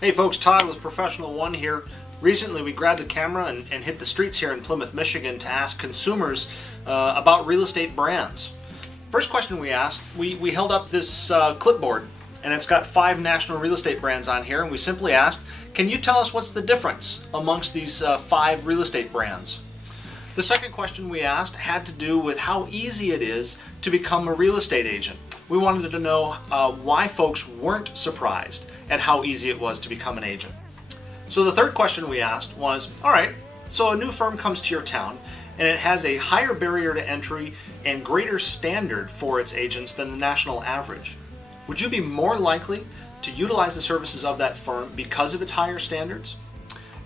Hey folks, Todd with Professional One here. Recently we grabbed the camera and hit the streets here in Plymouth, Michigan to ask consumers about real estate brands. First question we asked, we held up this clipboard and it's got 5 national real estate brands on here, and we simply asked, can you tell us what's the difference amongst these 5 real estate brands? The second question we asked had to do with how easy it is to become a real estate agent. We wanted to know why folks weren't surprised at how easy it was to become an agent. So the third question we asked was, alright, so a new firm comes to your town and it has a higher barrier to entry and greater standard for its agents than the national average. Would you be more likely to utilize the services of that firm because of its higher standards?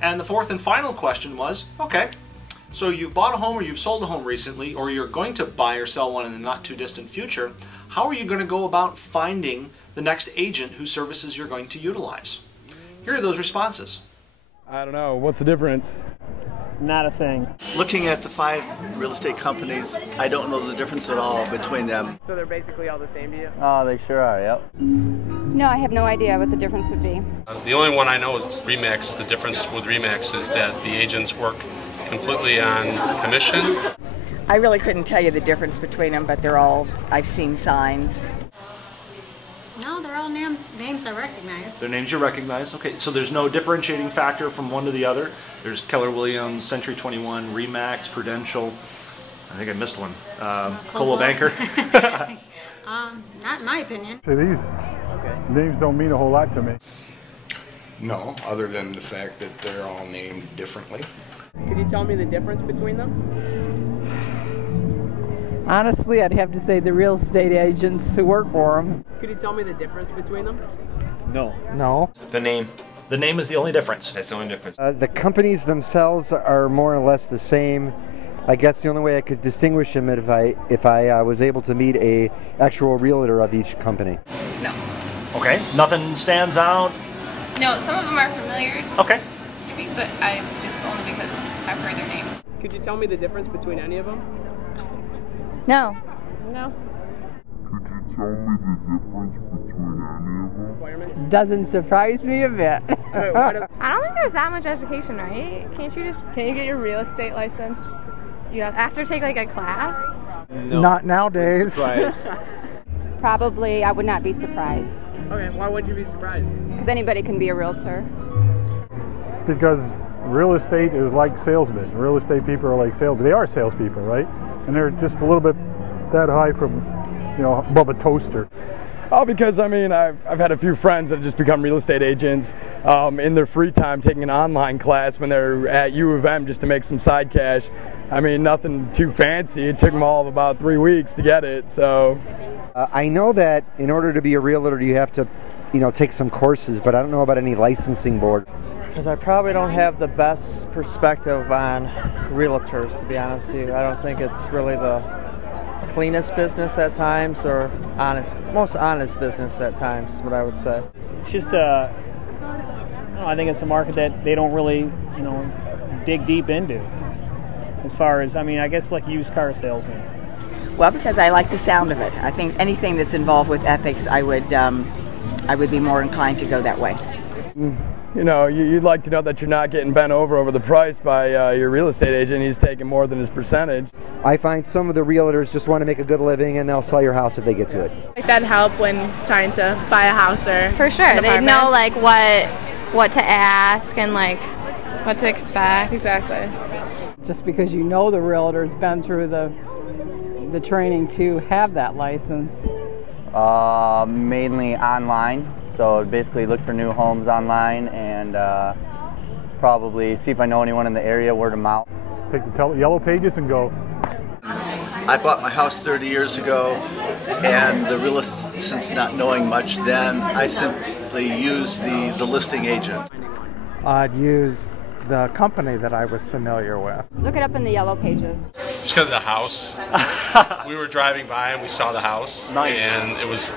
And the fourth and final question was, okay, so you've bought a home or you've sold a home recently, or you're going to buy or sell one in the not too distant future. How are you going to go about finding the next agent whose services you're going to utilize? Here are those responses. I don't know. What's the difference? Not a thing. Looking at the 5 real estate companies, I don't know the difference at all between them. So they're basically all the same to you? Oh, they sure are, yep. No, I have no idea what the difference would be. The only one I know is RE/MAX. The difference with RE/MAX is that the agents work completely on commission. I really couldn't tell you the difference between them, but they're all, I've seen signs. No, they're all names I recognize. They're names you recognize. Okay, so there's no differentiating factor from one to the other. There's Keller Williams, Century 21, RE/MAX, Prudential. I think I missed one. Coldwell Banker. Not in my opinion. See, these names don't mean a whole lot to me. No, other than the fact that they're all named differently. Could you tell me the difference between them? Honestly, I'd have to say the real estate agents who work for them. Could you tell me the difference between them? No. No. The name. The name is the only difference. That's the only difference. The companies themselves are more or less the same. I guess the only way I could distinguish them if I was able to meet a actual realtor of each company. No. Okay, nothing stands out? No, some of them are familiar okay. to me, but I've just only because I've heard their name. Could you tell me the difference between any of them? No. No. Could you tell me the difference between any of them? Doesn't surprise me a bit. I don't think there's that much education, right? Can you get your real estate license? You have to take like a class? No. Not nowadays. Probably I would not be surprised. Okay, why would you be surprised? Because anybody can be a realtor. Because real estate is like salesmen. Real estate people are like salesmen. They are salespeople, right? And they're just a little bit that high from, above a toaster. Oh, because I mean, I've had a few friends that have just become real estate agents in their free time, taking an online class when they're at U of M just to make some side cash. I mean, nothing too fancy. It took them all of about 3 weeks to get it, so. I know that in order to be a realtor, you have to, take some courses, but I don't know about any licensing board. Because I probably don't have the best perspective on realtors, to be honest with you. I don't think it's really the cleanest business at times, or most honest business at times, is what I would say. It's just, I think it's a market that they don't really, dig deep into. As far as, I guess like used car salesman. Well, because I like the sound of it. I think anything that's involved with ethics, I would be more inclined to go that way. You'd like to know that you're not getting bent over the price by your real estate agent. He's taking more than his percentage. I find some of the realtors just want to make a good living, and they'll sell your house if they get to it. Like that'd help when trying to buy a house or For sure, they know like what to ask and like what to expect. Exactly. Just because you know the realtor's been through the training to have that license. Mainly online. So basically look for new homes online and probably see if I know anyone in the area, word of mouth. Take the yellow pages and go. I bought my house 30 years ago, and the real estate, since not knowing much then, I simply used the listing agent. I'd use the company that I was familiar with. Look it up in the yellow pages. Just because of the house. We were driving by and we saw the house. Nice. And it was,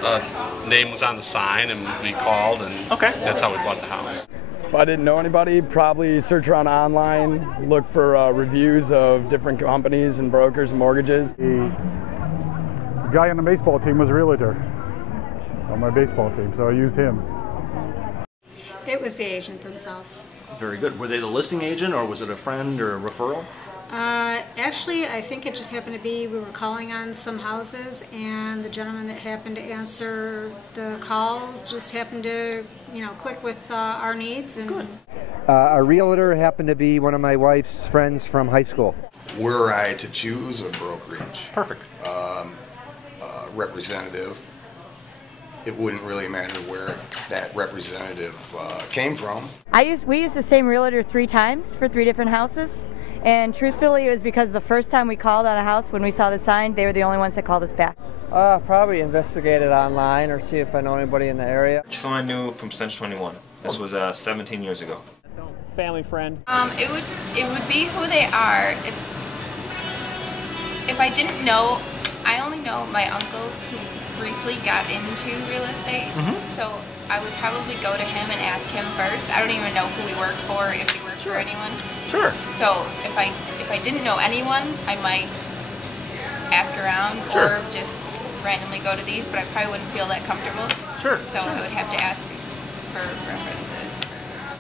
name was on the sign, and we called, and that's how we bought the house. If I didn't know anybody, probably search around online, look for reviews of different companies and brokers and mortgages. The guy on the baseball team was a realtor on my baseball team, so I used him. It was the agent themselves. Very good. Were they the listing agent, or was it a friend or a referral? Actually, I think it just happened to be we were calling on some houses, and the gentleman that happened to answer the call just happened to, click with our needs. And A realtor happened to be one of my wife's friends from high school. Were I to choose a brokerage, perfect, representative, it wouldn't really matter where that representative came from. We used the same realtor 3 times for 3 different houses, and truthfully it was because the first time we called on a house, when we saw the sign, they were the only ones that called us back. Probably investigate it online or see if I know anybody in the area. Someone I knew from Central 21. This was 17 years ago. Family friend. It would be who they are. If I didn't know, I only know my uncle who briefly got into real estate, so I would probably go to him and ask him first. I don't even know who he worked for, if he worked for anyone. Sure. So if I didn't know anyone, I might ask around or just randomly go to these, but I probably wouldn't feel that comfortable. Sure. So I would have to ask for references.